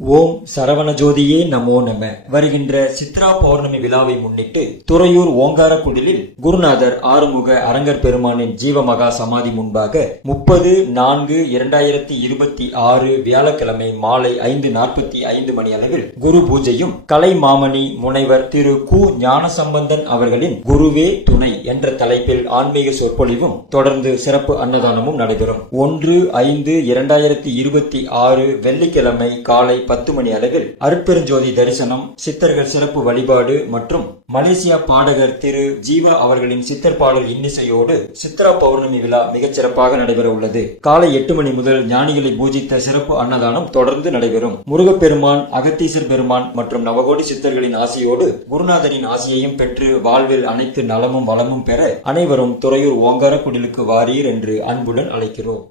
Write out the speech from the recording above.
ஓம் சரவணஜோதியே நமோ நம. வருகின்ற சித்ரா பௌர்ணமி விழாவை முன்னிட்டு துறையூர் ஓங்காரக்குடிலில் குருநாதர் ஆறுமுக அரங்கர் பெருமானின் ஜீவமகா சமாதி முன்பாக 30/4/2026 வியாழக்கிழமை மாலை 5:45 மணி அளவில் குரு பூஜையும் கலை மாமணி முனைவர் திரு கு ஞானசம்பந்தன் அவர்களின் குருவே துணை என்ற தலைப்பில் ஆன்மீக சொற்பொழிவும் தொடர்ந்து சிறப்பு அன்னதானமும் நடைபெறும். 1/5/2026 வெள்ளிக்கிழமை காலை 10 மணி அளவில் அருட்பெருஞ்சோதி தரிசனம், சித்தர்கள் சிறப்பு வழிபாடு மற்றும் மலேசியா பாடகர் திரு ஜீவா அவர்களின் சித்தர் பாடல் இன்னிசையோடு சித்ரா பௌர்ணமி விழா மிகச் சிறப்பாக நடைபெற உள்ளது. காலை 8 மணி முதல் ஞானிகளை பூஜித்த சிறப்பு அன்னதானம் தொடர்ந்து நடைபெறும். முருகப்பெருமான், அகத்தீசர் பெருமான் மற்றும் நவகோடி சித்தர்களின் ஆசியோடு குருநாதரின் ஆசியையும் பெற்று வாழ்வில் அனைத்து நலமும் வளமும் பெற அனைவரும் துறையூர் ஓங்காரக்குடிலுக்கு வாரீர் என்று அன்புடன் அழைக்கிறோம்.